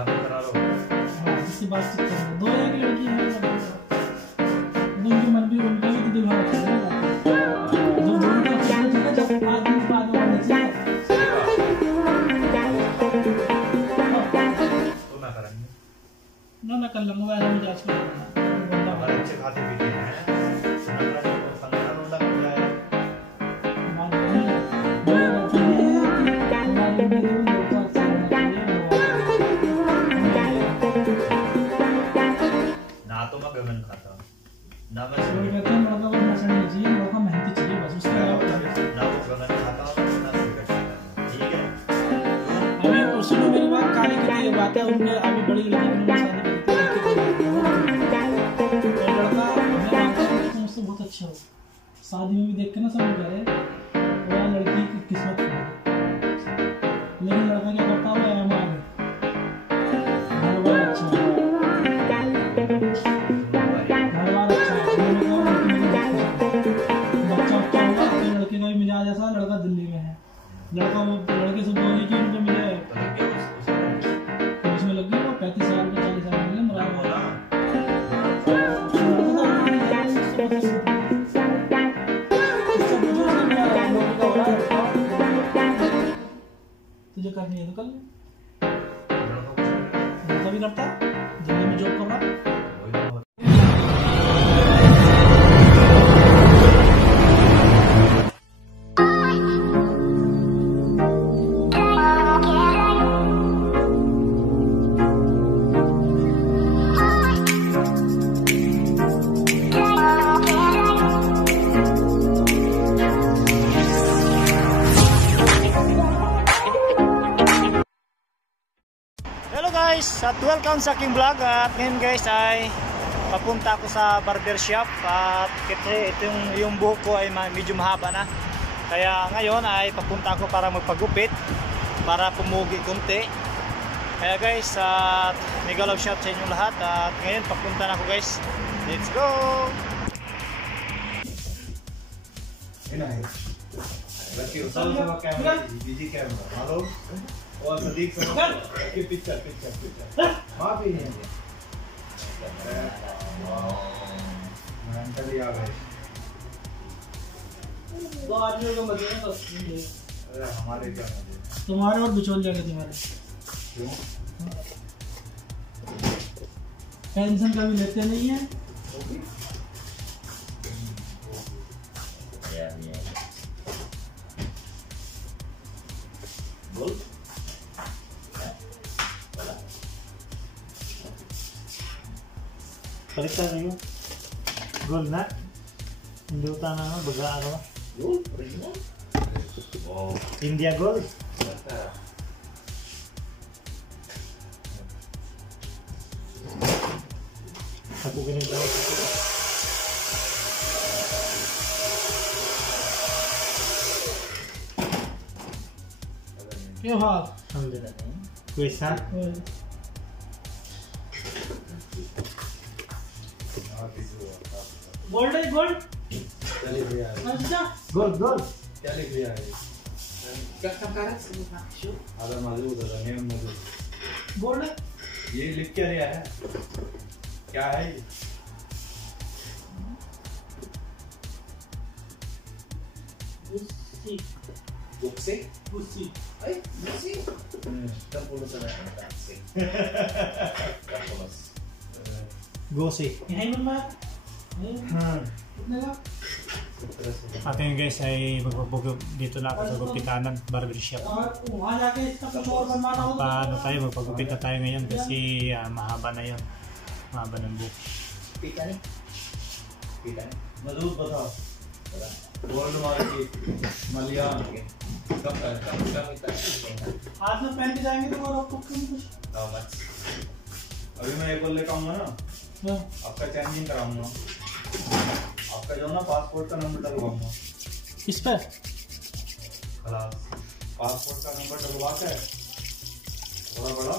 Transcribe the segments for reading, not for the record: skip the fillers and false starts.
इसकी बात दो एक लड़की है उनकी मन भी उनकी भी दिमाग अच्छा है जो दोनों का जगह जब आदमी बाद में होना चाहिए तो मैं करेंगे ना मैं कर लूंगा ऐसा मुझे आज करना हमारे अच्छे खाते पीते हैं सुना तो 15 रोला मिल जाए मान नहीं मैं कहती है कि हमारे में लोग का ना तो मैं गगन खाता ना मैं लोग कहते हैं लड़का को नशा नहीं चाहिए लड़का मेहनती चाहिए बस उसके अलावा ना वो गगन खाता हूँ ना सिगरेट खाता हूँ ठीक है अभी सुनो मेरी बात काली की ये बात है उनके अभी बड़ी लड़की की शादी करी थी लड़का मैं मानता हूँ कि तुमसे बहुत अच्छा हो शादी में भी देख के ना सब कह रहे वो लड़की की किस्मत खराब लेकिन लड़का क्या करता है वो एम घर वाला अच्छा है घर वाला अच्छा है बच्चा अच्छा होगा तो लड़के का भी मिजाज ऐसा लड़का दिल्ली में है लड़का वो लड़के से बोली कि उनको मिले पुलिस में लग गई वो 35 साल के 40 साल में मिले मरा हुआ तुझे करनी है तो कर ले लड़का भी करता दिल्ली में जॉब कर रहा At welcome sa aking vlog at ngayon guys ay papunta ako sa barbershop at ito yung buhok ko ay medyo mahaba na kaya ngayon ay papunta ako para magpagupit para pumugi kunti kaya guys at mega love shot sa inyong lahat at ngayon papunta na ako guys, let's go. Hello और Sadiq sir की picture माफी नहीं mentally आ गए दो आदमियों को मजे में बस अरे हमारे क्या मजे तुम्हारे और बिचौल जाएगा तुम्हारे क्यों टेंशन कभी लेते नहीं है बोल Baliktad niyo. Gold na. Hindi utang na baga ano. Gold original. Wow. India gold. Ako ganito daw. क्यों हाल Kuisa. गोल्ड है गोल्ड क्या लिख लिया है अच्छा Gold, gold. क्या लिख लिया है आधा मौजूद है नेम मौजूद गोल्ड है ये लिख क्या लिया है क्या है गुस्सी गुस्से गुस्सी ay गुस्से तब बोलो चला से Gosi. यहीं बनवाया कितने का At yun guys ay magpapugyo dito na ako sa Gupitanan Barbershop. और वहाँ जाके इसका कुछ और बनवाना हो Paano tayo magpagupit na tayo ngayon kasi mahaba na yun. Mahaba ng buhok. पीता नहीं मजबूत बताओ गोल्ड मार्केट मलियान कब हाथ में पहन के जाएंगे तो वो आपको क्यों कुछ हाउ मच अभी मैं एक और लेकर आऊंगा ना हाँ आपका चेंजिंग कराऊंगा आपका जो ना पासपोर्ट का नंबर डलवाऊंगा इस पे खलास पासपोर्ट का नंबर डलवा के थोड़ा बड़ा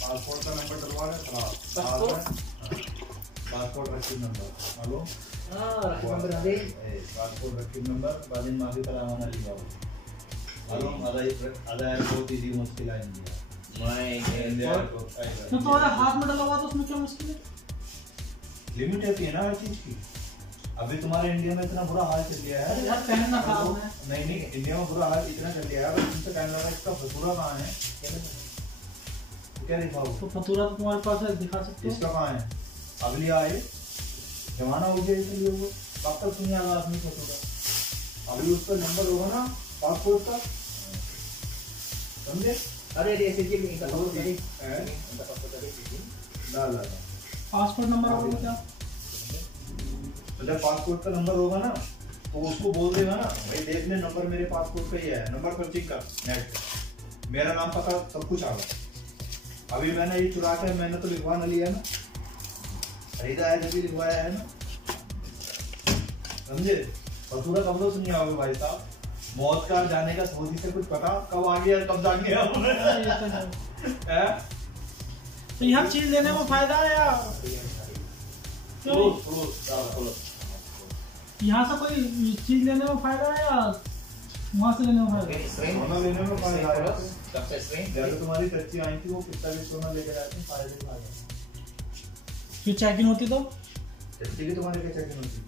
पासपोर्ट का नंबर डलवा के खलास पासपोर्ट रसीद नंबर हेलो पासपोर्ट रसीद नंबर बालिन माफी कराना लिया हेलो अदा बहुत इजी मुश्किल है इंडिया तो तुम्हारे हाथ में डला हुआ तो उसमें क्या मुश्किल है? लिमिट होती है ना हर चीज की। अभी तुम्हारे इंडिया में इतना बुरा हाल चल गया है यार पहनना खराब है। नहीं इंडिया में बुरा हाल इतना चल गया है, अगर तुमसे कहने लगा इसका फतूरा कहाँ है तो क्या दिखाओ? तो फतूरा तो तुम्हारे पास है, दिखा सकते हो। इसका कहाँ है? अगली आए जमाना हो गया इसलिए वो कब तक सुनिए आदमी फतूरा। अभी उसका नंबर होगा ना पासपोर्ट का, समझे? अरे ऐसे जी नहीं कर पासपोर्ट नंबर होगा क्या? तो जब पासपोर्ट का नंबर होगा ना तो उसको बोल देगा ना भाई देख ले नंबर मेरे पासपोर्ट का ही है, नंबर पर चेक कर नेट पे मेरा नाम पता सब कुछ आ गया। अभी मैंने ये चुरा के मैंने तो लिखवा ना लिया ना, खरीदा है जब भी लिखवाया है ना, समझे? फतूरा कब तो सुनिए आओगे भाई साहब, मौत का जाने का सऊदी से कुछ पता कब आ गया कब जान गया तो यहाँ चीज लेने में फायदा है या यहाँ से कोई चीज लेने में फायदा है या वहाँ से लेने में फायदा है? सोना लेने में फायदा है। जब तुम्हारी कच्ची आई थी वो कितना भी सोना लेकर आए थे फायदा। फिर चेकिंग होती तो तुम्हारे क्या चेकिंग होती?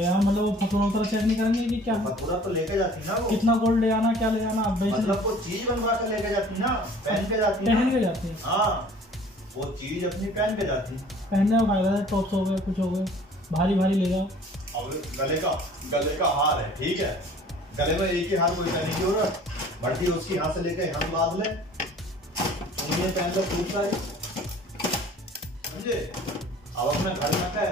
यहाँ मतलब वो फतूरा उतरा चेक नहीं करेंगे कि क्या फतूरा तो लेके जाती ना वो, कितना गोल्ड ले आना क्या ले आना, अब मतलब वो चीज बनवा कर लेके जाती ना, पहन के जाती पहन के जाती है। हाँ वो चीज अपनी पहन के जाती। पहनने में फायदा है, टॉप्स हो गए कुछ हो गए भारी भारी ले जाओ। अब गले का हार है, ठीक है, गले में एक ही हार कोई पहने की जरूरत, बढ़ती उसकी यहाँ से लेके यहाँ लाद ले, उंगलियां पहन लो खूब सारी, समझे? अब अपने घर में है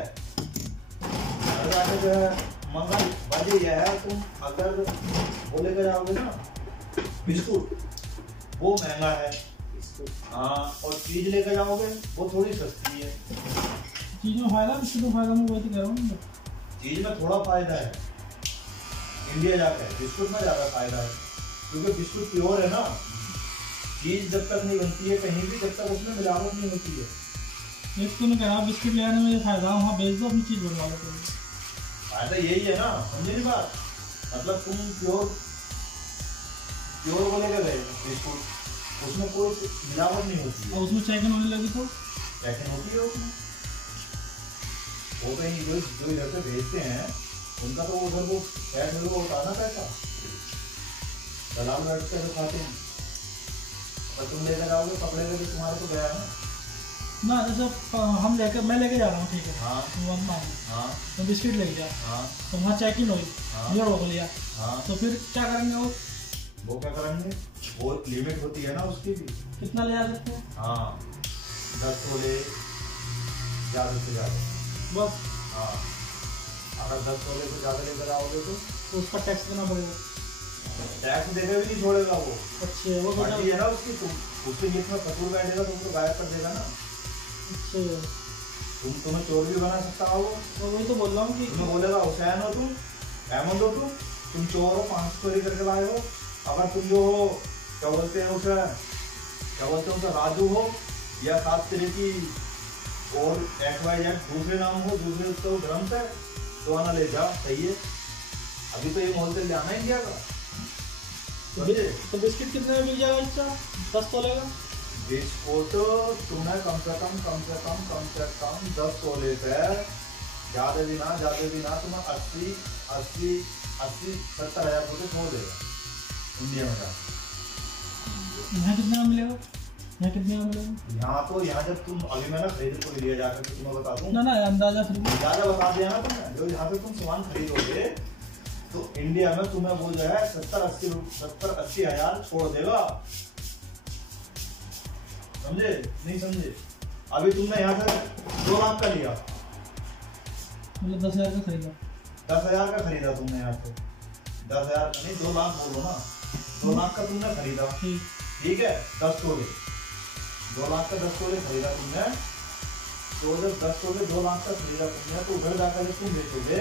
घर जाके जो है मंगल वजह यह है तुम अगर वो लेकर जाओगे ना बिस्कुट वो महंगा है, हाँ, और चीज लेकर जाओगे वो थोड़ी सस्ती है। चीज में फायदा बिस्कुट में फायदा, मैं वही कह रहा हूँ। चीज में थोड़ा फायदा है इंडिया जाकर, बिस्कुट में ज्यादा फायदा है क्योंकि बिस्कुट प्योर है ना। चीज जब तक नहीं बनती है कहीं भी जब तक उसमें मिलावट नहीं होती है। एक तो मैं कह रहा बिस्कुट ले आने में ये फायदा, वहाँ बेच दो अपनी चीज बनवा लो। फायदा यही है ना, समझे नहीं बात? मतलब तुम प्योर वो लेकर गए बिस्कुट, उसमें कोई मिलावट नहीं होती है। और उसमें चेकिंग होने लगी तो चेकिंग होती है उसमें, वो कहीं जो इधर से भेजते हैं उनका तो उधर वो पैक में वो होता ना पैसा, दलाल बैठते हैं खाते हैं, और तुम लेकर जाओगे पकड़े गए तुम्हारे तो गया ना जैसे हम लेकर मैं लेके जा रहा हूँ, ठीक है, हाँ हाँ तो बिस्किट लेके जा, हाँ तो वहाँ चेकिंग हुई, ये रोक लिया, हाँ तो फिर क्या करेंगे वो क्या करेंगे? वो लिमिट होती है ना उसकी भी, कितना ले आ सकते हैं? हाँ 10 तोले ज्यादा से ज्यादा बस। हाँ अगर 10 तोले से ज्यादा लेकर आओगे तो उसका टैक्स देना पड़ेगा। टैक्स देने भी नहीं छोड़ेगा वो, अच्छे वो पार्टी है ना उसकी, उसके जितना फतूर बैठेगा तो उनको गायब कर देगा ना। अच्छे तुम्हें चोर भी बना सकता हो वो, तो वही तो बोल रहा हूँ कि तुम्हें बोलेगा हुसैन हो तुम, अहमद हो तुम चोर हो, 5 चोरी करके लाए हो। अगर तुम जो हो क्या बोलते हैं उसे राजू हो या 7 तरह की और XYZ दूसरे नाम हो, दूसरे उसका ग्रंथ है तो आना ले जा, सही है। अभी तो ये माहौल से ले आना इंडिया का। तो बिस्किट कितने में मिल जाएगा इसका? 10 तोले का बिस्कुट तुम्हें कम से कम 10 तोले पे ज्यादा भी ना तुम्हें 80-70 हज़ार रुपये छोड़ देगा इंडिया में जाकर। यहाँ कितने में मिलेगा? यहाँ जब तुम अभी मैं ना खरीद को लिया जाकर तो तुम्हें बता दूँ ना अंदाजा बता दिया ना तुमने, जो यहाँ से तुम सामान खरीदोगे तो इंडिया में तुम्हें वो जो है 70-80 हज़ार छोड़ देगा, समझे? नहीं समझे? अभी तुमने यहाँ से 2 लाख का लिया, मतलब 10,000 का खरीदा, 10,000 का खरीदा तुमने यहाँ से, 10,000 का नहीं 2 लाख बोलो ना, 2 लाख का तुमने खरीदा, ठीक है, 10 तोले 2 लाख का 10 तोले खरीदा तुमने, तो जब 10 तोले 2 लाख का खरीदा तुमने तो उधर जाकर जब तुम बेचोगे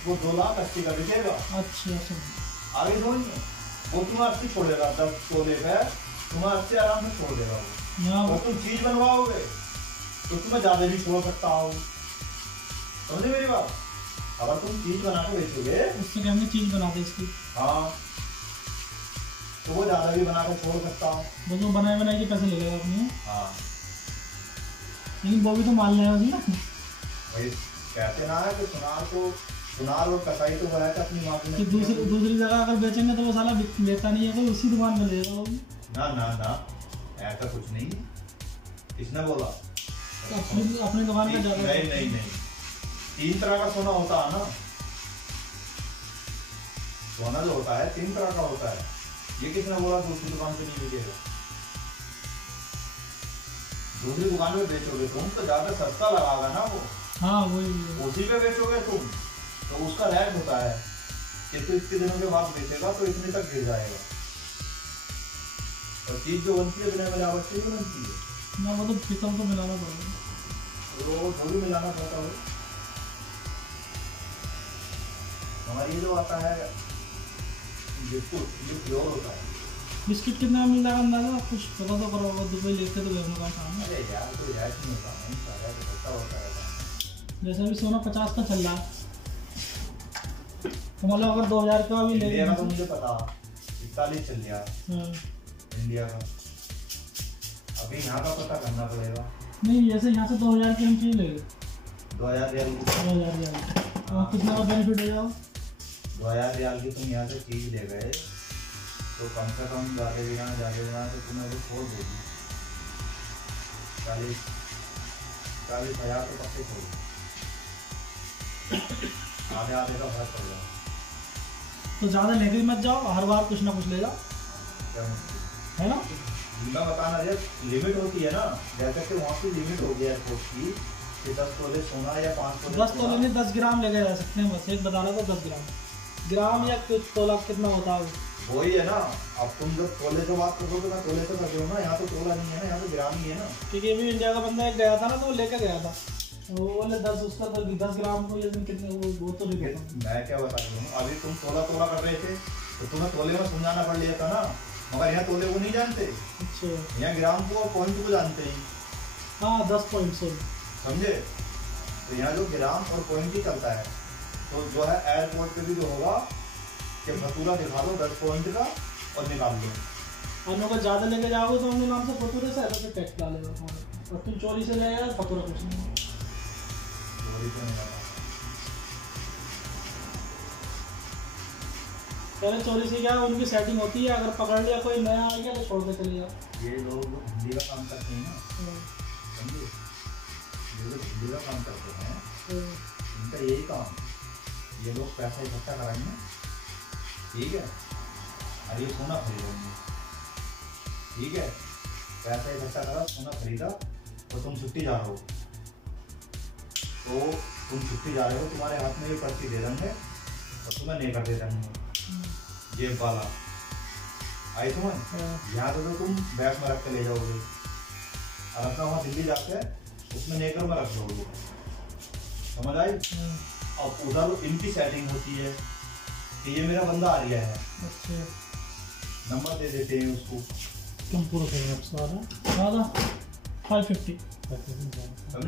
वो 2,80,000 का बिकेगा। अच्छा आगे समझिए, वो तुम्हें 80 छोड़ेगा, 10 तोले का तुम्हें 80 आराम से छोड़ देगा। और तुम चीज बनवाओगे तो तुम्हें ज्यादा भी छोड़ सकता हो, समझे मेरी बात? अगर तुम चीज बना के बेचोगे उससे क्या चीज बनाते इसकी, हाँ तो वो ज्यादा भी बना कर छोड़ सकता हूँ। बस वो बनाए बनाए के पैसे ले लेगा अपने। हाँ लेकिन वो भी तो माल लेगा ना। भाई कहते ना है कि सुनार और कसाई तो वो है कि अपनी माँ कि दूसरी जगह अगर बेचेंगे तो वो साला लेता नहीं है, तो उसी दुकान में लेगा वो भी। ना ना ना, ऐसा कुछ नहीं है। किसने बोला? अपने दुकान पे ज्यादा। नहीं नहीं नहीं, 3 तरह का सोना होता है ना। सोना जो होता है 3 तरह का होता है। ये किसने बोला दूसरी दुकान पे नहीं बिकेगा? दूसरी दुकान पे बेचोगे तुम तो ज्यादा सस्ता लगागा ना वो। हाँ वही। उसी पे बेचोगे तुम तो उसका रेट होता है कि तो इतने दिनों के बाद बेचेगा तो इतने तक गिर जाएगा। और चीज जो बनती है बिना मिलावट से ही बनती है ना, वो तो पिसम तो मिलाना पड़ेगा, तो थोड़ी मिलाना पड़ता है। हमारी ये जो आता है बिस्कुट ये प्योर होता है। बिस्किट कितना मिल जाएगा अंदाजा कुछ पता तो करो, दुबई लेते तो घर का काम है। अरे यार कोई रेट नहीं होता, नहीं सारा तो सस्ता होता है। जैसे अभी सोना 50 का चल रहा है, तो मतलब अगर 2000 का भी ले इंडिया का तो मुझे पता 41 चल गया इंडिया का। अभी यहाँ का पता करना पड़ेगा। नहीं जैसे यहाँ से 2000 की हम चीज ले गए, 2000 रियाल की। 2000 रियाल और कितना का बेनिफिट हो जाएगा? 2000 रियाल की तुम यहाँ से चीज ले गए तो कम से कम जाके तो तुम्हें वो छोड़ देगी 40,000 तो पक्के छोड़ आधे आधे का फर्क पड़ जाए। तो ज्यादा लेके मत जाओ, हर बार कुछ ना कुछ ले जाओ, क्या मुश्किल है ना? मैं बताना जब लिमिट होती है ना, जैसे कि वहाँ की लिमिट होगी एयरपोर्ट की कि 10 तोले सोना या 5 तोले 10 तोले नहीं 10 ग्राम लेके जा सकते हैं बस। एक बता रहा था 10 ग्राम या कुछ तोला कितना होता है वही है ना। अब तुम जब तोले से बात करो तो मैं तोले से कर रही हूँ ना, यहाँ तो तोला नहीं है ना, यहाँ तो ग्राम ही है ना। क्योंकि अभी इंडिया का बंदा एक गया था ना, तो वो लेके गया था, वो बोले 10 उसका तो 10 ग्राम को ये दिन कितने वो तो नहीं पता। मैं क्या बता रही हूँ, अभी तुम तोला कर रहे थे तो तुम्हें तोले में समझाना पड़ लिया था ना, मगर यहाँ तोले को नहीं जानते। अच्छा, यहाँ ग्राम को और पॉइंट को जानते ही। हाँ 10 पॉइंट समझे? तो यहाँ जो ग्राम और पॉइंट ही चलता है। तो जो है एयरपोर्ट पे भी जो होगा कि फतूरा दिखा दो 10 पॉइंट का और निकाल दो। और अगर ज्यादा लेके जाओगे तो अपने नाम से फतूरे से ऐसा टैक्स डालेगा, और तुम चोरी से ले जाओ फतूरा कुछ नहीं। चोरी तो नहीं लगा। पहले चोरी से क्या उनकी सेटिंग होती है, अगर पकड़ लिया कोई नया आ गया तो छोड़ के चले जाओ। ये लोग हिंदी का काम करते हैं ना, समझे? ये लोग हिंदी का काम करते हैं, इनका यही काम, ये लोग पैसा इकट्ठा कराएंगे, ठीक है, और ये सोना खरीदेंगे, ठीक है। पैसा इकट्ठा करा, सोना खरीदा, तो तुम छुट्टी जा रहे हो, तुम्हारे हाथ में ये पर्ची दे देंगे और तुम्हें नहीं कर दे देंगे जेब वाला। आई समझ? यहाँ तो तुम बैग में रख के ले जाओगे और अपना वहाँ दिल्ली जाके उसमें नेकर में रख दोगे, समझ आई? अब उधर इनकी सेटिंग होती है कि ये मेरा बंदा आ गया है, अच्छा नंबर दे देते हैं उसको। कम पूरा करेंगे हाँ 550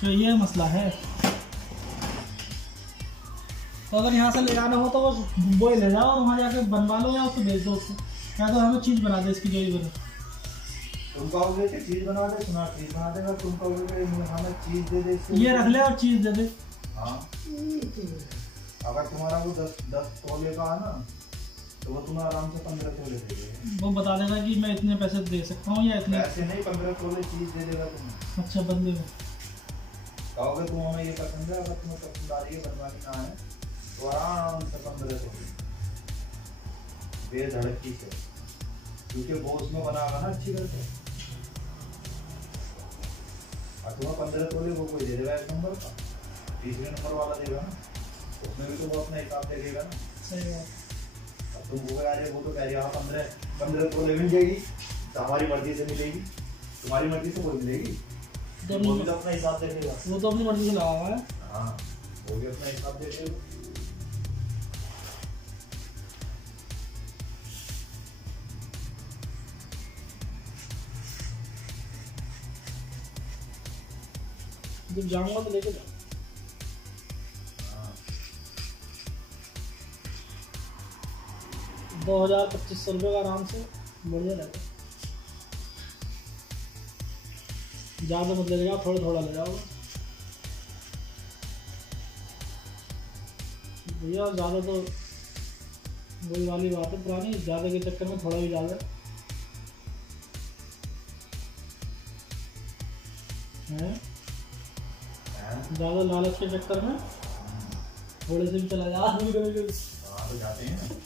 तो ये मसला है। तो अगर यहाँ से ले जाना हो तो वो ले जाओ और वहाँ जाके बनवा लो या उसको भेज दो उसको, या तो हमें चीज़ बना दे इसकी जो ही बने। तुम कहोगे कि चीज बना दे, सुना चीज बना देगा, तुम कहोगे कि हमें चीज दे दे, ये रख ले और चीज़ दे दे। हाँ, अगर तुम्हारा वो 10 तोले का है ना तो वो तुम्हें आराम से 15 तोले दे देगा। वो बता देगा कि मैं इतने पैसे दे सकता हूँ या इतने। ऐसे नहीं, 15 तोले चीज दे देगा तुम्हें। अच्छा बंदे में कहोगे तुम हमें ये पसंद है, अगर तुम्हें पसंद आ रही है बनवानी ना है तो आराम से 15 तोले बेधड़की से, क्योंकि वो उसमें बनागा ना अच्छी तरह से। और तुम्हें 15 तोले वो कोई दे देगा 1 नंबर का, तीसरे नंबर वाला देगा ना, उसमें भी तो वो अपना हिसाब देगा ना। सही है। अब तुम वो कह रहे वो तो कह रही हाँ 15 तोले मिल जाएगी तो हमारी मर्जी से मिलेगी, तुम्हारी मर्जी से कोई मिलेगी, वो भी तो अपना हिसाब देखेगा। वो तो अपनी मर्जी से लगा हुआ है। हाँ, वो भी अपना हिसाब देखेगा। जब जाऊंगा तो लेके जाऊँ। 2000-2500 रुपये का आराम से बढ़िया रहेगा। ज़्यादा मत ले जाओ, थोड़ा थोड़ा ले जाओ भैया। ज़्यादा तो वही वाली बात है पुरानी, ज़्यादा के चक्कर में थोड़ा भी ज़्यादा है। ज़्यादा लालच के चक्कर में थोड़े से भी चला जा कभी तो जाते हैं।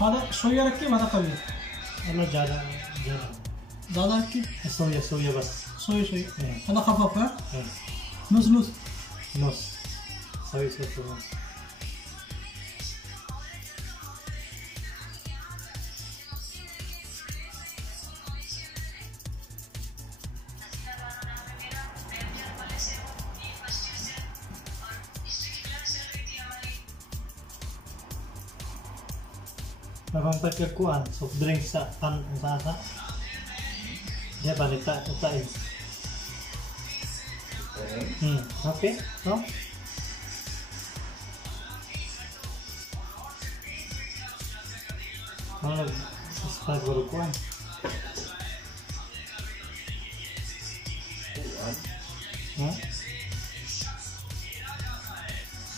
खाना सोया रख के माथा कभी मतलब ज़्यादा ज़्यादा रख के सोया बस सोई खाना खप है नुस सोई Nagpampat ka kuan, soft drink sa sa. Dia balik tak ini. Okay, no? Mana start baru kuan.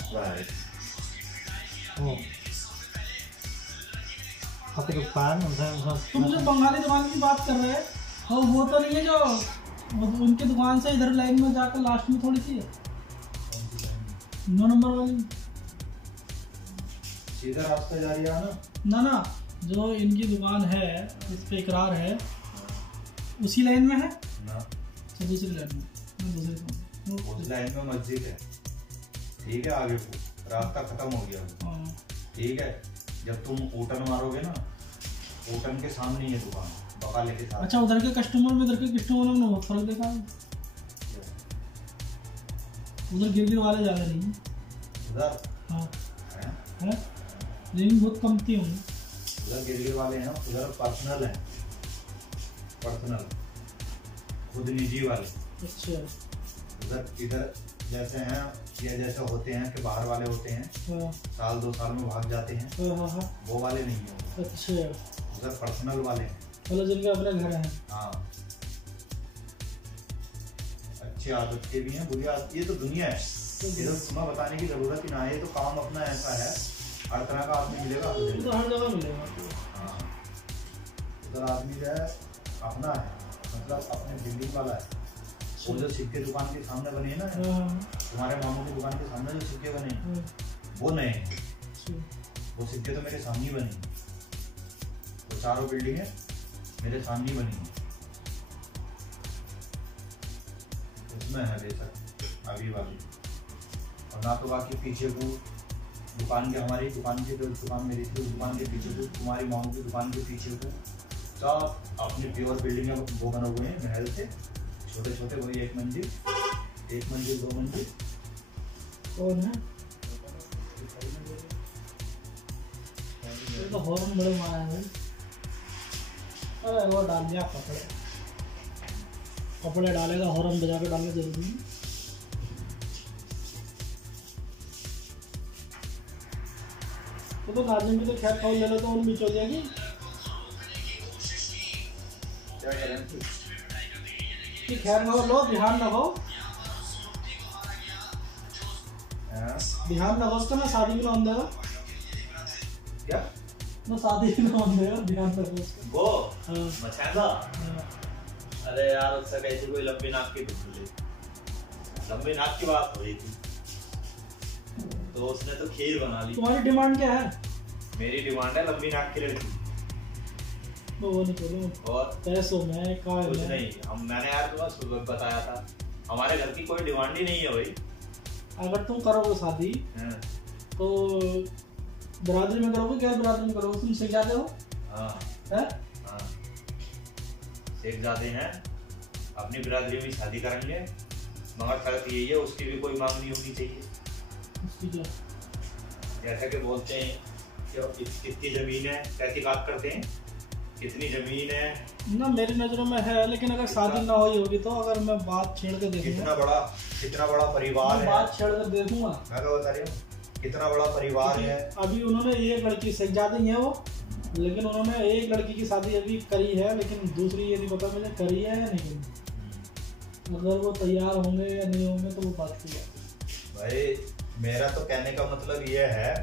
Right. Oh. आपके दुकान तुम जो बंगाली दुकान की बात कर रहे हैं और वो तो नहीं है जो उनकी दुकान से इधर लाइन में जाकर लास्ट में थोड़ी सी है 9 नंबर वाली सीधा रास्ता जा रही है ना जो इनकी दुकान है इस पे इकरार है उसी लाइन में है ना, तो दूसरी लाइन में उस लाइन में मस्जिद है। ठीक है, आगे रास्ता खत्म हो गया। ठीक है, जब तुम ओटन मारोगे ना, ओटन के सामने ही है दुकान बकाले के साथ। अच्छा, उधर के कस्टमर में इधर के कस्टमर में बहुत फर्क देखा है। उधर गिरगिर वाले ज्यादा नहीं है उधर। हाँ है लेकिन बहुत कमती होंगे उधर। गिरगिर वाले हैं, उधर पर्सनल है, पर्सनल खुद निजी वाले। अच्छा, उधर इधर जैसे हैं या जैसे होते हैं कि बाहर वाले होते हैं साल 2 साल में भाग जाते हैं, वो वाले नहीं है। अच्छा, उधर पर्सनल वाले हैं, मतलब जिनके अपने घर हैं। हाँ, अच्छी आदत के भी हैं, बुरी आदत। ये तो दुनिया है, ये तो तुम्हें बताने की जरूरत ही ना है। ये तो काम अपना ऐसा है, हर तरह का आदमी मिलेगा, तो हर जगह मिलेगा। हाँ, उधर आदमी जो है अपना है, मतलब अपने बिल्डिंग वाला है। वो जो सिक्के दुकान के सामने बने हैं ना, तुम्हारे मामू की दुकान के सामने जो सिक्के बने हैं वो नए हैं। वो सिक्के तो मेरे सामने ही बने, वो चारों बिल्डिंगें मेरे सामने ही बनी हैं। उसमें है बेशक अभी वाली, और ना तो बाकी पीछे को दुकान के, हमारी दुकान की जो दुकान मेरी थी, दुकान के पीछे को तुम्हारी मामू की दुकान के पीछे को सब अपनी प्योर बिल्डिंग वो बने हुए हैं महल से, छोटे छोटे, वही 1 मंजिल 2 मंजिल। कौन है? तो हॉर्न बड़े मारा है। अरे वो डाल दिया कपड़े डालेगा, हॉर्न बजा के डालना जरूरी है। तो गार्जियन भी तो खैर कॉल ले लो तो उन बीच हो जाएगी। खैर ना लो, ध्यान रखो, ध्यान रखो उसका ना, शादी भी ना होने देगा। क्या? ना शादी भी ना होने देगा, ध्यान रखो उसका। वो मछैदा? अरे यार, उससे कैसे कोई लंबी नाक की दुखली, लंबी नाक की बात हो रही थी, तो उसने तो खीर बना ली। तुम्हारी डिमांड क्या है? मेरी डिमांड है लंबी नाक की लड़की। वो नहीं करूँ और पैसों में कार कुछ में। नहीं, मैंने यार तुम्हें सुबह बताया था, हमारे घर की कोई डिमांड ही नहीं है भाई। अगर तुम करोगे शादी तो बिरादरी में करोगे, क्या बिरादरी में करोगे? तुम शेखजादे हो? हाँ हैं? हाँ, शेखजादे हैं, अपनी बिरादरी में शादी करेंगे, मगर शर्त यही है उसकी भी कोई मांग नहीं होनी चाहिए। उसकी क्या? जैसा कि बोलते हैं कि कितनी जमीन है, तहकीकात करते हैं कितनी जमीन है ना, मेरी नजरों में है, लेकिन अगर शादी ना हुई होगी तो अगर मैं बात छेड़ कर देखूंगा, कितना बड़ा परिवार है, बात छेड़ कर देखूंगा। मैं तो बता रही हूँ कितना बड़ा परिवार है। अभी उन्होंने एक लड़की शेखजादे ही है वो, लेकिन उन्होंने एक लड़की की शादी अभी करी है, लेकिन दूसरी ये नहीं पता मुझे करी है या नहीं। अगर वो तैयार होंगे या नहीं होंगे तो वो बात की बात है। भाई मेरा तो कहने का मतलब ये है,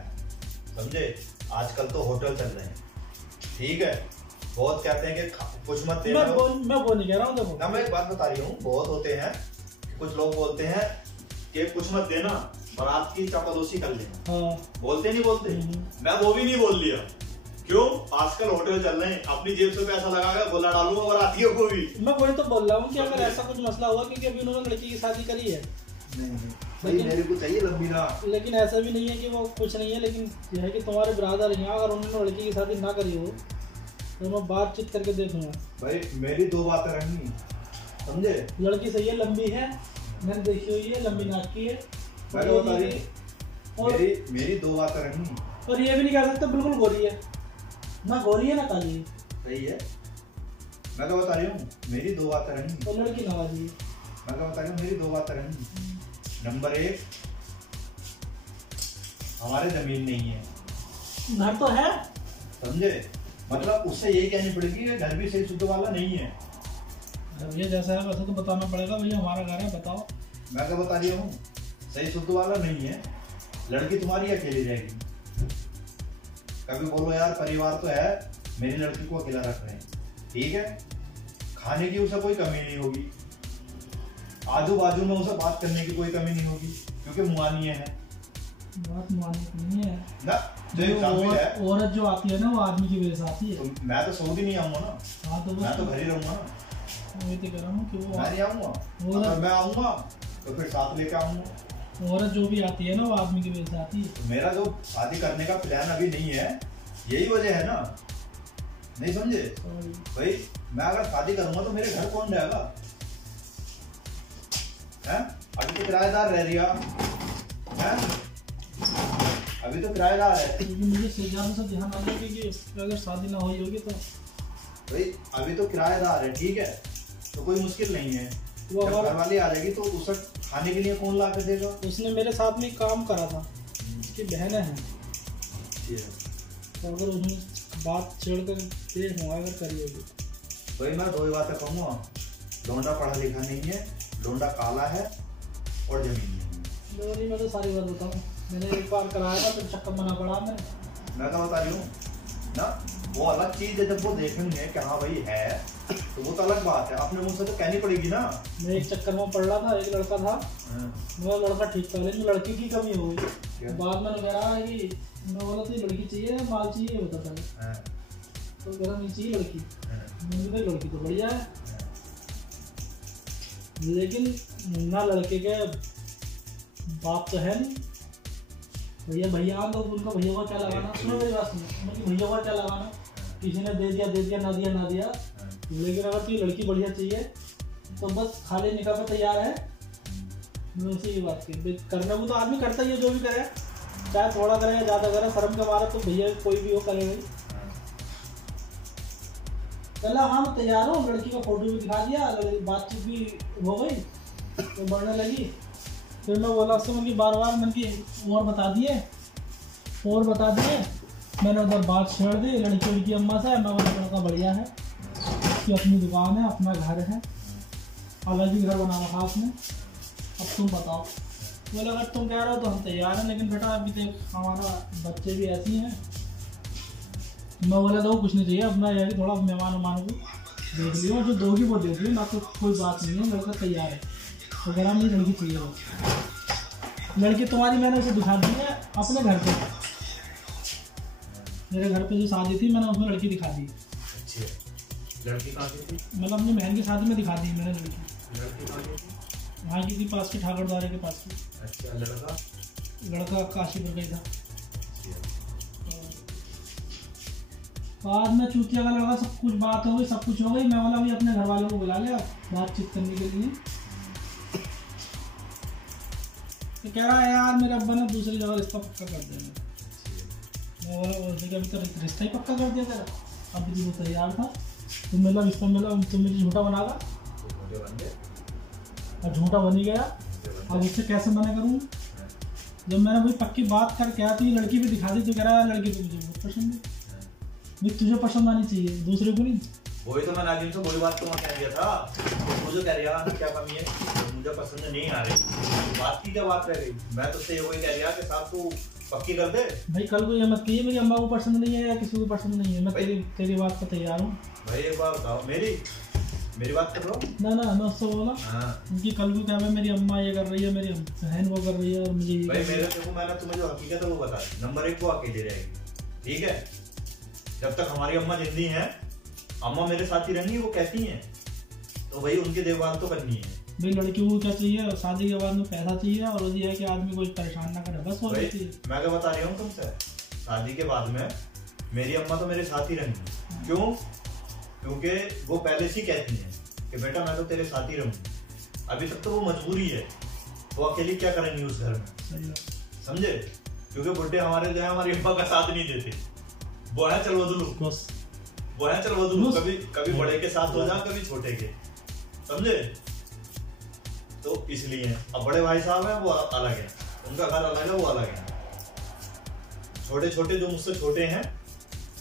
समझे, आजकल तो होटल चल रहे हैं, ठीक है, बहुत कहते हैं कि कुछ मत देना। मैं वो नहीं कह रहा हूँ, देखो ना, मैं एक बात बता रही हूँ, बहुत होते हैं कुछ लोग बोलते हैं कि कुछ मत देना, बारात की चापलूसी कर लेना। हाँ। बोलते नहीं बोलते, मैं वो भी नहीं बोल लिया। क्यों? आजकल होटल चल रहे हैं, अपनी जेब से पैसा लगाकर गोला डालूंगा बारातियों को भी। मैं वही तो बोल रहा हूँ कि अगर ऐसा कुछ मसला हुआ, क्योंकि अभी उन्होंने लड़की की शादी करी है, नहीं मेरे को चाहिए लंबी ना। लेकिन ऐसा भी नहीं है कि वो कुछ नहीं है, लेकिन यह है कि तुम्हारे ब्रादर हैं, अगर उन्होंने लड़की की शादी ना करी हो तो मैं बातचीत करके देखूंगा। भाई मेरी दो बातें रहेंगी, समझे। लड़की सही है, लंबी है, मैंने देखी हुई है, लंबी नाक की है, और मेरी दो बातें रहेंगी। और ये भी नहीं कह सकते बिल्कुल गोरी है, ना गोरी है ना काली है। सही है, मैं तो बता रही हूँ मेरी दो बातें रहेंगी। और लड़की नवाजी है, मैं तो बता रही हूँ मेरी दो बातें रहेंगी। नंबर 1, हमारे जमीन नहीं है, घर तो है, समझे, मतलब उससे यही कहनी पड़ेगी कि घर भी सही शुद्ध वाला नहीं है। ये जैसा है वैसे तो बताना पड़ेगा, भैया हमारा घर है, बताओ। मैं क्या बता रही हूँ, सही शुद्ध वाला नहीं है, लड़की तुम्हारी अकेली रहेगी। कभी बोलो यार परिवार तो है, मेरी लड़की को अकेला रख रहे हैं, ठीक है, खाने की उसे कोई कमी नहीं होगी, आजू बाजू में उसे बात करने की कोई कमी नहीं होगी, क्योंकि मुआनिया है। बात मानने की नहीं है ना, जो एग्जाम्पल है, औरत जो आती है ना वो आदमी की वजह से आती है। तो मैं तो सऊदी नहीं आऊंगा ना। हाँ, तो मैं तो घर ही रहूंगा ना, वही तो कह रहा हूँ कि वो मैं नहीं आऊंगा। अगर मैं आऊंगा तो फिर साथ लेके आऊंगा। औरत जो भी आती है ना वो आदमी की वजह से आती है। तो मेरा जो शादी करने का प्लान अभी नहीं है, यही वजह है ना, नहीं समझे भाई। मैं अगर शादी करूंगा तो मेरे घर कौन रहेगा? हैं? अभी तो किराएदार रह रहा है, अभी तो किराएदार है। मुझे शेखजादे से ध्यान आ गया कि अगर शादी ना हुई होगी तो भाई अभी तो किराएदार है, ठीक है, तो कोई मुश्किल नहीं है। वो जब घर वाली आ जाएगी तो उसे खाने के लिए कौन ला कर देगा? उसने मेरे साथ में काम करा था, उसकी बहनें हैं, तो अगर उसने बात छेड़ कर देखूंगा अगर करी होगी। भाई मैं दो ही बातें कहूँगा, लौंडा पढ़ा लिखा नहीं है, लौंडा काला है और जमीन नहीं है। मैं तो सारी बात बताऊँ, मैंने एक बार कराया था, फिर चक्कर मना पड़ा मैंने। मैं क्या बता रही हूँ ना, वो अलग चीज है, जब वो देखेंगे कि हाँ भाई है तो वो तो अलग बात है, अपने मुंह से तो कहनी पड़ेगी ना। मैं एक चक्कर में पड़ रहा था, एक लड़का था, मेरा लड़का ठीक था, लेकिन लड़की की कमी हो गई। बाद में कह रहा है कि मैं बोला तो लड़की चाहिए माल चाहिए, होता था तो कह रहा नहीं चाहिए लड़की। मैंने कहा लड़की तो बढ़िया है, लेकिन ना लड़के के बाप तो है नहीं, भैया तो उनका भैया का क्या लगाना। सुनो मेरी बात सुनो, उनकी भैया का क्या लगाना, किसी ने दे दिया ना दिया। लेकिन अगर तुझे लड़की बढ़िया चाहिए तो बस खाली निकाह पे तैयार है। मैं उसे ये बात की, करने को तो आदमी करता ही है, जो भी करे, चाहे थोड़ा करे या ज्यादा करे, शर्म के मारे तो भैया कोई भी हो करे। चला हाँ मैं तैयार हूँ, लड़की का फोटो भी दिखा दिया, बातचीत भी हो गई तो बढ़ने लगी। फिर मैं बोला उससे, उनकी बार मन की और बता दिए, मैंने उधर बात छेड़ दी लड़की उनकी अम्मा से। मैं बोला लड़का बढ़िया है, उसकी अपनी दुकान है, अपना घर है, अलग ही घर बना रखा उसने, अब तुम बताओ। बोले अगर तुम कह रहे हो तो हम तैयार हैं, लेकिन बेटा अभी देख हमारा बच्चे भी ऐसी हैं। मैं बोला तो कुछ नहीं चाहिए, अपना यह थोड़ा मेहमान को देख लियो, जो दोगी वो देख लियो, ना तो कोई बात नहीं है, लड़का तैयार है। तो कह रहा मुझे लड़की चाहिए, वो लड़की तुम्हारी मैंने उसे दिखा दी है अपने घर पे, मेरे घर पे जो शादी थी मैंने उसमें लड़की दिखा दी। लड़की कहाँ की थी? मतलब अपनी बहन की शादी में दिखा दी मैंने लड़की। लड़की कहाँ की थी? वहाँ की थी, पास के ठाकुर द्वारे के पास की। अच्छा, लड़का? लड़का काशीपुर का ही था। बाद में चूतिया का लड़का, सब कुछ बात हो गई, सब कुछ हो गई। मैं बोला भी अपने घर वालों को बुला लिया बातचीत करने के लिए। तो कह रहा है यार मेरे अब्बा ने दूसरी जगह रिश्ता पक्का कर दिया। मैं बोला अभी तो रिश्ता ही पक्का कर दिया तेरा, अब भी वो तैयार था, तुम मेरा रिश्ता मिला, तुम मुझे झूठा बनागा। और झूठा बन ही गया। अब उससे कैसे मना करूँ? जब मैंने वही पक्की बात करके आया तो ये लड़की भी दिखा दी, तो कह रहा है लड़की तो मुझे बहुत पसंद है। नहीं, तुझे पसंद आनी चाहिए, दूसरे को नहीं। वही तो मैं नागिन से वही बात तो मैं कह दिया था, मुझे कह रहा है क्या कमी है, मुझे पसंद नहीं आ रही। बात की क्या बात रह गई? मैं तो से वही कह रहा कि साहब तू पक्की कर दे भाई। कल को ये मत कहिए मेरी अम्मा को पसंद नहीं है या किसी को पसंद नहीं है। मैं तेरी बात पर तैयार हूँ भाई। एक बार बताओ, मेरी बात कर रहा हूँ ना। मैं उससे बोला उनकी कल को क्या है, मेरी अम्मा ये कर रही है, मेरी बहन वो कर रही है, और मुझे भाई मेरे देखो, मैंने तुम्हें जो हकीकत है वो बता दी। नंबर 1 वो अकेले रहेगी, ठीक है? जब तक हमारी अम्मा जिंदी हैं, अम्मा मेरे साथ ही रहेंगी, वो कहती हैं, तो भाई उनकी देखभाल तो करनी है। भाई लड़की को क्या चाहिए? शादी के बाद में पैसा चाहिए, और ये है कि आदमी कोई परेशान ना करे, बस वो चाहिए। मैं क्या बता रही हूँ तुमसे, शादी के बाद में मेरी अम्मा तो मेरे साथ ही रहेंगी। क्यों? क्योंकि वो पहले से कहती हैं कि बेटा मैं तो तेरे साथ ही रहूंगी। अभी तक तो वो मजबूरी है, वो अकेली क्या करेंगी उस घर में, समझे? क्योंकि बुढ़े हमारे जो है हमारी अम्मा का साथ नहीं देते। वो है चल बदलू, वो है चल बदलू, कभी बड़े के साथ हो जा, कभी छोटे के, समझे? तो इसलिए अब बड़े भाई साहब हैं वो अलग है, उनका घर अलग है, वो अलग है। छोटे छोटे जो मुझसे छोटे हैं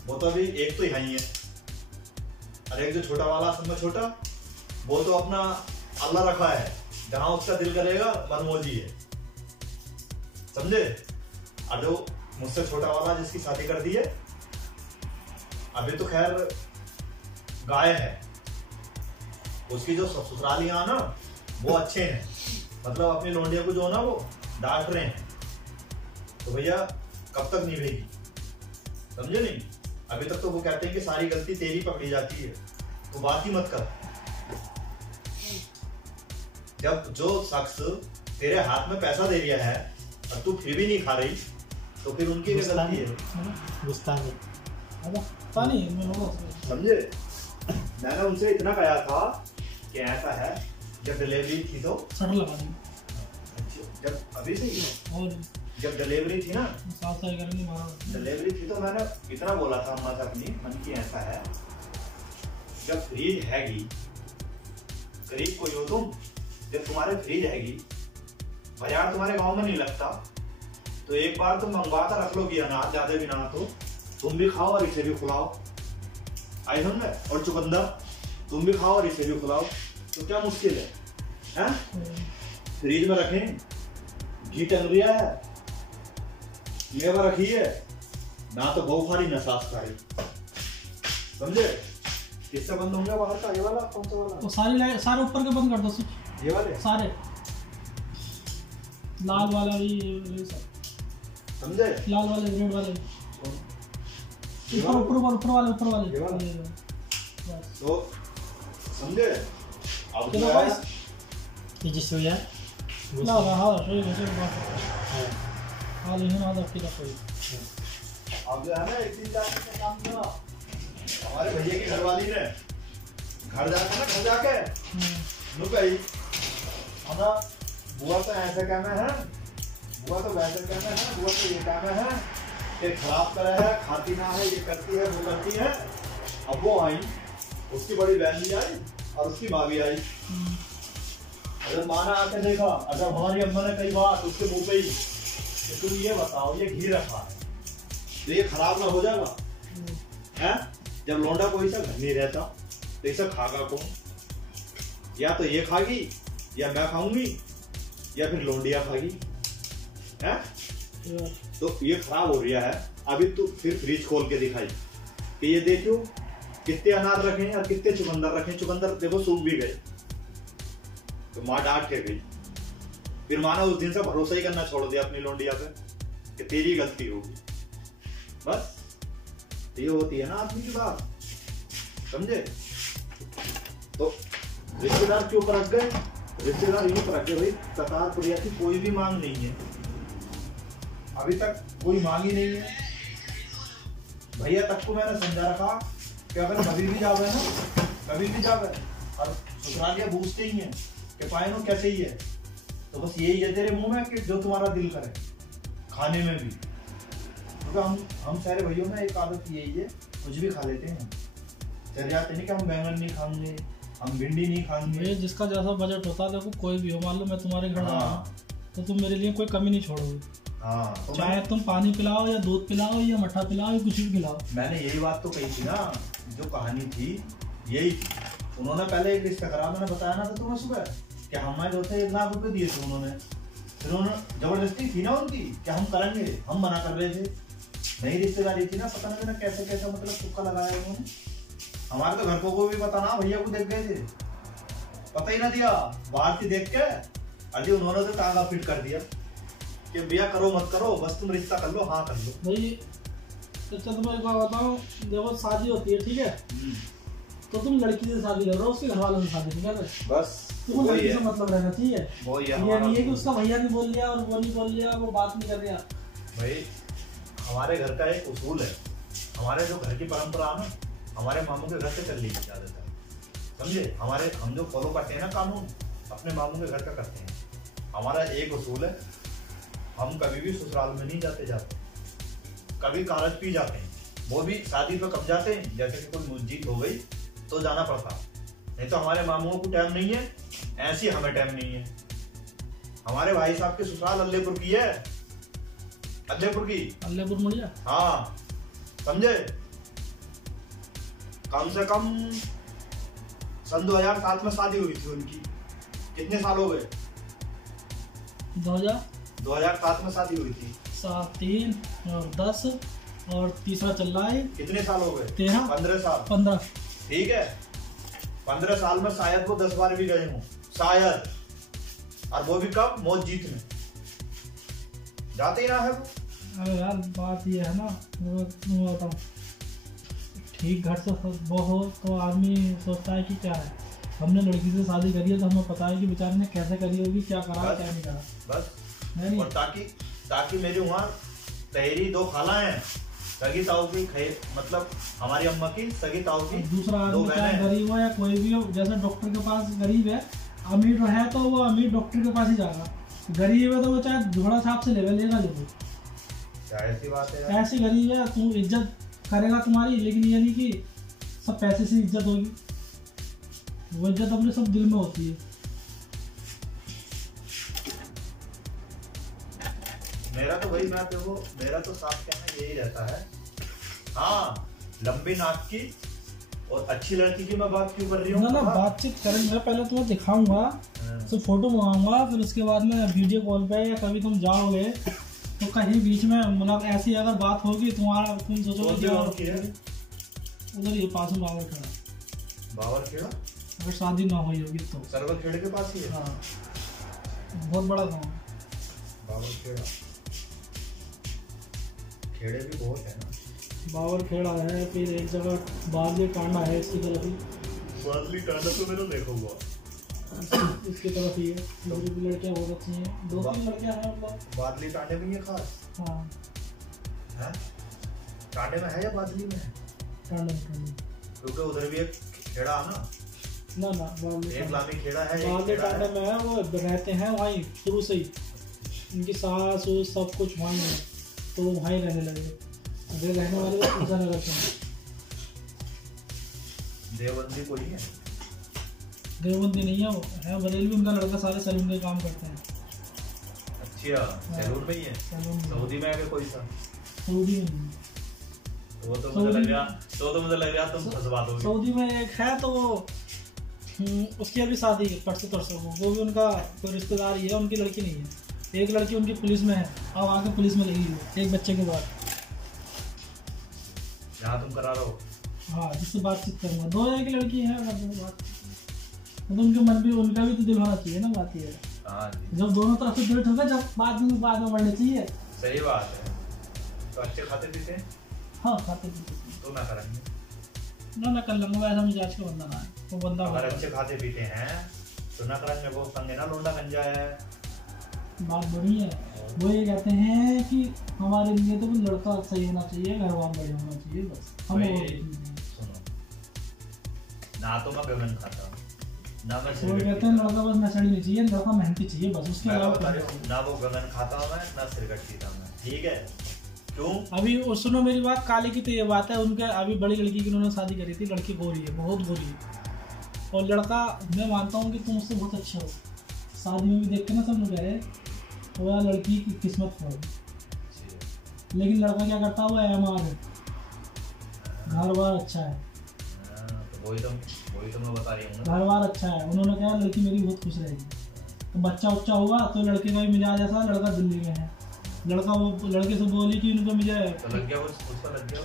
वो तो अभी एक तो यहाँ ही है, और एक जो छोटा वाला सब में छोटा, वो तो अपना अल्लाह रखा है, जहां उसका दिल करेगा मनमोजी है, समझे? और जो मुझसे छोटा वाला जिसकी शादी कर दी है, अभी तो खैर गाय है, उसकी जो ससुरालियां ना वो अच्छे हैं, मतलब अपनी लोंडिया को जो ना वो डांट रहे हैं, तो भैया कब तक निभेगी, समझे नहीं? अभी तक तो वो कहते हैं कि सारी गलती तेरी पकड़ी जाती है, तो बात ही मत कर। जब जो शख्स तेरे हाथ में पैसा दे दिया है और तू फिर भी नहीं खा रही, तो फिर उनकी क्या गलती है? समझे? मैंने उनसे इतना कहा था कि ऐसा है, जब डिलीवरी थी तो लगा दी। जब अभी से और जब डिलीवरी थी ना, 7 साल करेंगे डिलीवरी थी, तो मैंने इतना बोला था अम्मा से अपनी मन की, ऐसा है जब फ्रीज हैगी, गरीब कोई हो तुम, जब तुम्हारे फ्रीज हैगी, बाजार तुम्हारे गांव में नहीं लगता, तो एक बार तुम मंगवा कर रख लो कि अनाज ज्यादा भी ना तो तुम भी खाओ और इसे भी खिलाओ, आई समझ? और चुकंदर तुम भी खाओ और इसे भी खिलाओ, तो क्या मुश्किल है? फ्रीज में रखें, घी टंग रिया है, मेवा रखी है ना, तो बहु खारी ना सास खारी, समझे? किससे बंद होंगे बाहर का? ये वाला कौन सा वाला? तो सारे ऊपर के बंद कर दो स्विच, ये वाले सारे, लाल वाला भी, ये सब समझे? लाल वाले, रेड वाले, ऊपर वाले तो समझे? अब चलो जो है ये जिससे यार ला हाँ सही बात है। हाल ही ना आपकी का कोई अब जो है ना एक चीज का काम किया हमारे भैया की घरवाली ने, घर जाके ना, घर जाके नुकई हमारा बुआ तो ऐसे कहना है, बुआ तो वैसे कहना है, बुआ तो ये कहना है कि खराब करा है, खाती ना है, ये करती है, वो करती है। अब वो आई, उसकी बड़ी बहन भी आई और उसकी माँ भी आई। अगर माँ ने आके देखा, अगर हमारी अम्मा ने कई बात उसके मुंह पे ही, तुम ये बताओ ये घी रखा है तो ये खराब ना हो जाएगा? है जब लौंडा कोई सा घर नहीं रहता तो इसे खागा कौन? या तो ये खागी, या मैं खाऊंगी, या फिर लौंडिया खागी, है? तो ये खराब हो रहा है। अभी तू फिर फ्रिज खोल के दिखाई कि ये देखो कितने अनार रखे हैं और कितने चुकंदर रखे हैं। चुकंदर देखो सूख भी गए, तो माँ डांट के गई। फिर माँ ने उस दिन से भरोसा ही करना छोड़ दिया अपनी लौंडिया पे कि तेरी गलती होगी। बस ये होती है ना आदमी की बात, समझे? रिश्तेदार क्यों परख गए? रिश्तेदार यूं परख गए भाई, कतार पुरिया की कोई भी मांग नहीं है, अभी तक कोई मांग ही नहीं है। भैया तक को मैंने समझा रखा कि अगर कभी भी जावे ना, कभी भी जावे और ससुरालिया पूछते ही है कि पायनो कैसे ही है, तो बस यही है तेरे मुंह में कि जो तुम्हारा दिल करे, खाने में भी। क्योंकि हम सारे भैयों में एक आदत यही है, कुछ भी खा लेते हैं, चल जाते नहीं कि हम बैंगन नहीं खाएंगे, हम भिंडी नहीं खाएंगे। जिसका जैसा बजट होता है, देखो कोई भी हो, मान लो मैं तुम्हारे घर आया तो तुम मेरे लिए कोई कमी नहीं छोड़ोगे। हाँ, चाहे तुम पानी पिलाओ या दूध पिलाओ या मट्ठा पिलाओ या कुछ भी पिलाओ। मैंने यही बात तो कही थी ना, जो कहानी थी यही थी। उन्होंने पहले एक रिश्ता करा, मैंने बताया ना था तुम्हें सुबह कि हमारे जो थे 1 लाख रुपए दिए थे उन्होंने, फिर उन्होंने जबरदस्ती थी ना उनकी कि हम करेंगे, हम मना कर रहे थे, नई रिश्तेदारी थी ना, पता नहीं मैंने कैसे कैसे मतलब तुक्का लगाया उन्होंने। हमारे तो घर को भी पता ना, भैया को देख गए थे, पता ही ना दिया, बाहर से देख के अभी उन्होंने तो टांगा फिट कर दिया कि भैया करो मत करो, बस तुम रिश्ता कर लो, हाँ कर लो भाई। तो चल तुम्हें एक बात बताऊं, जब शादी होती है ठीक है, तो तुम लड़की से शादी कर रहे हो, उसके घर वालों से शादी नहीं कर रहे, बस तुम लड़की से मतलब रहना चाहिए। ये नहीं है कि उसका भैया ने बोल लिया और वो नहीं बोल लिया, वो बात नहीं कर रहा। भाई हमारे घर का एक उसूल है, हमारे जो घर की परंपरा है ना, हमारे मामू के घर से चल ली आदत है, समझे? हमारे हम जो फॉलो करते हैं ना कानून, अपने मामू के घर का करते हैं। हमारा एक उसूल है, हम कभी भी ससुराल में नहीं जाते, कभी कागज पी जाते हैं, वो भी शादी पे कब जाते हैं, जैसे कि कोई मस्जिद हो गई तो जाना पड़ता, नहीं तो हमारे मामूओं को टाइम नहीं है, ऐसी हमें टाइम नहीं है। हमारे भाई साहब के ससुराल अल्लेपुर की है, अल्लेपुर मुड़िया, हाँ समझे? कम से कम सन 2007 में शादी हुई थी उनकी, कितने साल हो गए? 2007 में शादी हुई थी, 7, 3 और 10 और तीसरा चल रहा है, कितने साल हो गए? 15 साल। 15 ठीक है, 15 साल में शायद वो 10 बार भी गए हों, शायद, और वो भी कब? मस्जिद में जाते ही ना है वो। अरे यार बात ये है ना, मैं बताऊं, ठीक घर से वो हो तो आदमी सोचता है कि क्या है, हमने लड़की से शादी करी है तो हमें पता है कि बेचारे ने कैसे करी होगी, क्या करा क्या नहीं करा, बस नहीं। और ताकि मेरे वहाँ तहरी 2 खाला हैं, सगी ताऊ की, मतलब हमारी अम्मा की सगी ताऊ की, दूसरा आदमी चाहे गरीब हो या कोई भी हो, जैसे डॉक्टर के पास गरीब है, अमीर है तो वो अमीर डॉक्टर के पास ही जाएगा, गरीब है तो वो चाहे झोड़ा छाप से लेगा जरूर। ऐसी बात है, ऐसी गरीब है, तू इज्जत करेगा तुम्हारी, लेकिन ये नहीं कि सब पैसे से इज्जत होगी, वो इज्जत अपने सब दिल में होती है। मेरा तो भाई मेरा तो साफ कहना यही रहता है, हाँ लंबी नाक की और अच्छी लड़की की मैं बात क्यों कर रही हूँ? ना बातचीत करेंगे, पहले तुम्हें दिखाऊंगा, तो फोटो मंगाऊंगा, फिर उसके बाद में वीडियो कॉल पे या कभी तुम जाओगे तो कहीं बीच में मतलब ऐसी अगर बात होगी तुम्हारा, तुम सोचोगे उधर ये पास में बावर खेड़ा, अगर शादी ना हुई होगी तो सरवर खेड़े के पास ही है। हाँ, बहुत बड़ा गाँव है बावर खेड़ा, खेड़े भी बहुत है ना, बावर खेड़ा है, फिर एक जगह बादली टांडा है, इसकी तरफ ही। बादली टांडा तो मैंने देखा हुआ, इसकी तरफ ही है, मेरी भी लड़कियां बहुत अच्छी हैं, 2-3 लड़कियां हैं मतलब। बादली टांडे में है खास? हाँ है, टांडे में है या बादली में है? टांडे में, क्योंकि उधर भी एक खेड़ा है ना, बादली एक लामी खेड़ा है, बादली टांडे में है, वो रहते हैं वहीं शुरू से ही, उनकी सास सब कुछ वहीं है, तो वो वहीं रहने लगे, अगर रहने वाले को पूछा नहीं करते हैं। देवबंदी कोई है? देवबंदी नहीं है, वो है बरेली, उनका लड़का सारे सैलून के काम करते हैं। अच्छा, सैलून में ही है? सऊदी में है कोई सा? सऊदी में नहीं, वो तो मुझे लग रहा तुम फंसवा दोगे। सऊदी में एक है तो वो उसकी अभी शादी है परसों वो भी उनका कोई रिश्तेदार ही है, उनकी लड़की नहीं है, एक लड़की उनकी पुलिस में है, अब आके पुलिस में लगी है एक बच्चे के बाद। यहाँ तुम करा रहे हो? हाँ, जिससे बातचीत करूँगा, 2 एक लड़की है, बात तो उनके मन भी, उनका भी तो दिल होना चाहिए ना, बात ये है जब दोनों तरफ से दिल ठोका, जब बाद में बढ़ना चाहिए। सही बात है। तो अच्छे खाते पीते हैं? हाँ खाते पीते। तो ना करेंगे, ना कर लूंगा, वैसा मिजाज का बंदा ना है वो बंदा। अगर अच्छे खाते पीते हैं तो ना करन में वो संगे ना लोंडा गंजा है। बात बड़ी है। वो ये कहते हैं कि हमारे लिए तो लड़का सही होना चाहिए, घर बार बड़े होना चाहिए, बस हमें। सुनो ना तो मैं गगन खाता हूँ ना मैं वो कहते हैं लड़का बस नशड़ी नहीं चाहिए, लड़का मेहनती चाहिए बस, उसके अलावा ना वो गगन खाता हूँ मैं ना सिगरेट पीता हूँ। ठीक है क्यों? अभी और सुनो मेरी बात, काले की तो ये बात है, उनके अभी बड़ी लड़की की उन्होंने शादी करी थी, लड़की गोरी है, बहुत गोरी है, और लड़का मैं मानता हूँ कि तुम उससे बहुत अच्छा हो। शादी में भी देख के ना सब लोग कह रहे वो लड़की की किस्मत खराब, लेकिन लड़का क्या करता है, वो एमार है, घर बार अच्छा है। तो वही तो मैं बता रही हूँ, घर बार अच्छा है। उन्होंने कहा लड़की मेरी बहुत खुश रहेगी, तो बच्चा उच्चा होगा तो लड़के का भी मिजाज ऐसा, लड़का दिल्ली में है, लड़का वो लड़के से बोली कि उनको मुझे तो लग गया, उसका लग गया,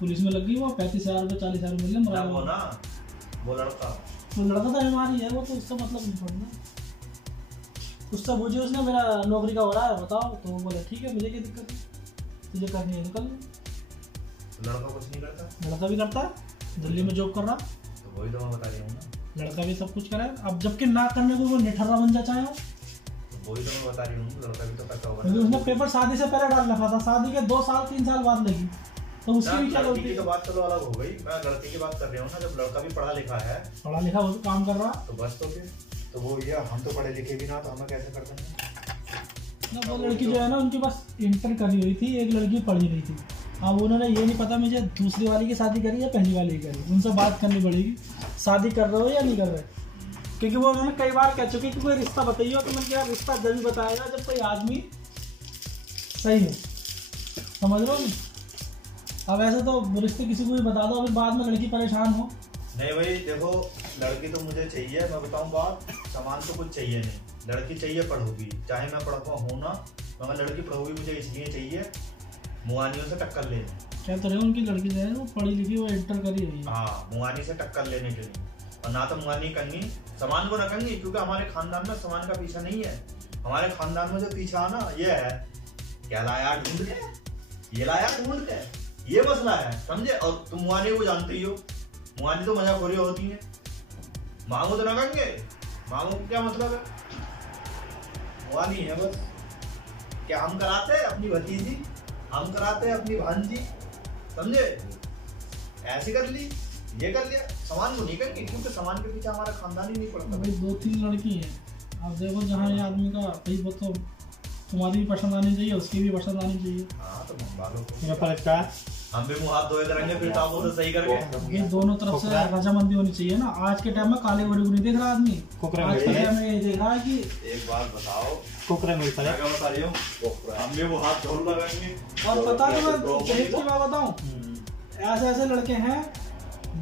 पुलिस में लग गई, वो 35,000 रुपये 40,000 मिल गए मरा वो ना वो लड़का तो लड़का तो हमारी है, वो तो उसका मतलब नहीं पड़ना। उससे पूछे उसने मेरा नौकरी का हो रहा है बताओ, तो वो बोले ठीक है मुझे क्या दिक्कत है, तुझे करनी है निकल। लड़का कुछ नहीं करता, लड़का भी करता, दिल्ली में जॉब कर रहा, तो वही तो मैं बता रही हूँ ना, लड़का भी सब कुछ करे। अब जबकि ना करने को वो निठर्रा बन जाता है, वही तो मैं बता रही हूँ, लड़का भी तो करता होगा। क्योंकि उसने पेपर शादी से पहले डाल रखा था, शादी के 2 साल 3 साल बाद लगी, तो उसकी भी क्या लड़की गलती? की तो बात चलो अलग हो गई, मैं लड़के की बात कर रही हूँ ना। जब लड़का भी पढ़ा लिखा है, पढ़ा लिखा वो काम कर रहा, तो बस तो फिर तो वो ये हम तो पढ़े लिखे भी ना, तो हमें कैसे कर देंगे ना। वो लड़की जो है ना उनकी बस इंटर करी हुई थी, एक लड़की पढ़ी रही थी। अब उन्होंने ये नहीं पता मुझे दूसरी वाली की शादी करी या पहली वाली की करी, उनसे बात करनी पड़ेगी शादी कर रहे हो या नहीं कर रहे, क्योंकि वो उन्होंने कई बार कह चुके कि कोई रिश्ता बताइए, तो मैंने कहा रिश्ता जब भी बताएगा जब कोई आदमी सही हो, समझ लो। अब ऐसे तो रिश्ते किसी को भी बता दो, अभी बाद में लड़की परेशान हो। नहीं भाई देखो, लड़की तो मुझे चाहिए, मैं बताऊं बात, सामान तो कुछ चाहिए नहीं, लड़की चाहिए पढ़ोगी, चाहे मैं पढ़ा हूँ ना, मगर लड़की पढ़ोगी मुझे इसलिए चाहिए मुआनियों से टक्कर लेने। क्या तो रहे उनकी लड़की जो है वो पढ़ी लिखी, वो इंटर करी हुई है। हाँ, मुआनी से टक्कर लेने के लिए, और ना तो मुआनी करनी सामान को ना करनी, क्योंकि हमारे खानदान में सामान का पीछा नहीं है। हमारे खानदान में जो पीछा ना ये है, क्या लाया ढूंढ के, ये लाया ढूंढ के, ये मसला है, समझे। और तुम मुआनी को जानते ही हो, मुआनी तो मजाखोरी होती है, मांगो तो ना कहेंगे, मांगो क्या मतलब है, मुआनी है बस। क्या हम कराते हैं अपनी भतीजी, हम कराते हैं अपनी भांजी, समझे, ऐसे कर ली, ये कर लिया, सामान को नहीं करेंगे, क्योंकि सामान के पीछे हमारा खानदान ही नहीं पड़ता। भाई 2-3 लड़की हैं, आप देखो जहाँ ये आदमी का भाई, वो तो तुम्हारी भी पसंद आनी चाहिए, उसकी भी पसंद आनी चाहिए। हाँ तो मंगवालो को, हम भी मुँह हाथ धोए करेंगे, फिर आप तो सही करके। ये दोनों तरफ से रजामंदी होनी चाहिए ना। आज के टाइम में काले गोरे को नहीं देख रहा आदमी, आज के टाइम में ये देख रहा है कि एक बात बताओ, कुकरे में क्या बता रही हूँ, हम भी मुँह हाथ धो लगाएंगे। और पता तो मैं दहेज की बात बताऊं, ऐसे ऐसे लड़के हैं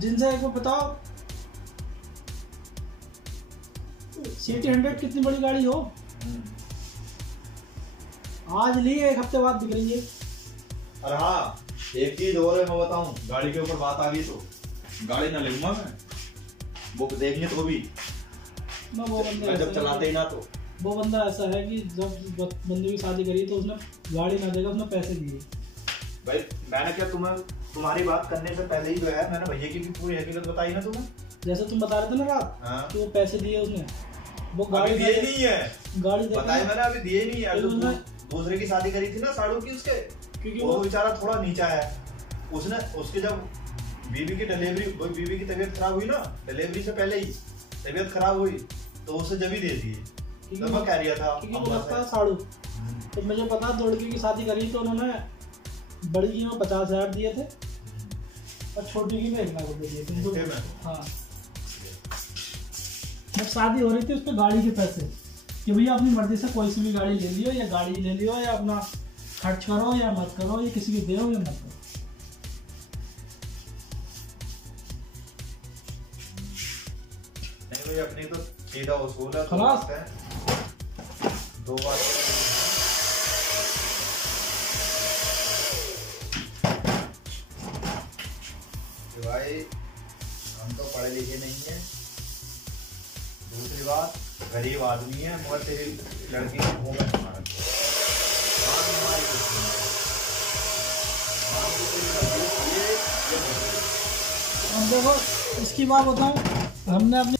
जिनसे एक बताओ सिटी 100 कितनी बड़ी गाड़ी हो, आज ली 1 हफ्ते बाद बिक रही है। अरे हाँ, एक चीज और है, मैं बताऊं, गाड़ी के ऊपर बात आ गई तो गाड़ी ना लूंगा मैं, वो देखने तो भी मैं वो बंदा जब चलाते ही ना, तो वो बंदा ऐसा है कि जब बंदे की शादी करी तो उसने गाड़ी ना देगा, उसने पैसे दिए। भाई मैंने क्या तुम्हारी बात करने से पहले ही जो है मैंने भैया की भी पूरी हकीकत बताई ना तुम्हें, जैसे तुम बता रहे थे ना रात, हाँ? कि वो पैसे दिए उसने, वो गाड़ी दिए नहीं है, गाड़ी बताया मैंने, अभी दिए नहीं है। दूसरे की शादी करी थी ना साड़ू की, उसके क्योंकि वो बेचारा थोड़ा नीचा है, उसने उसके जब बीवी की डिलीवरी, बीवी की तबीयत खराब हुई ना, डिलीवरी से पहले ही तबीयत खराब हुई, तो उसे जब ही दे दिए। तो मैं कह रहा था क्योंकि वो लगता है साड़ू, तो मुझे पता 2 लड़की की शादी करी तो उन्होंने बड़ी की में 50,000 दिए थे और छोटी की में 1 लाख रुपए दिए थे। हाँ, जब शादी हो रही थी उस पर गाड़ी के पैसे कि भैया अपनी मर्जी से कोई सी भी गाड़ी ले लियो, या गाड़ी ले लियो, या अपना खर्च करो या मत करो, या किसी को दो या मत करो। नहीं भाई, अपनी तो सीधा उसूल है, खलास 2 बार भाई, हम तो पढ़े लिखे नहीं है, दूसरी बात गरीब आदमी है, मगर तेरी लड़की का मुंह में हमारा अब देखो इसकी बात बताऊं, हमने अपनी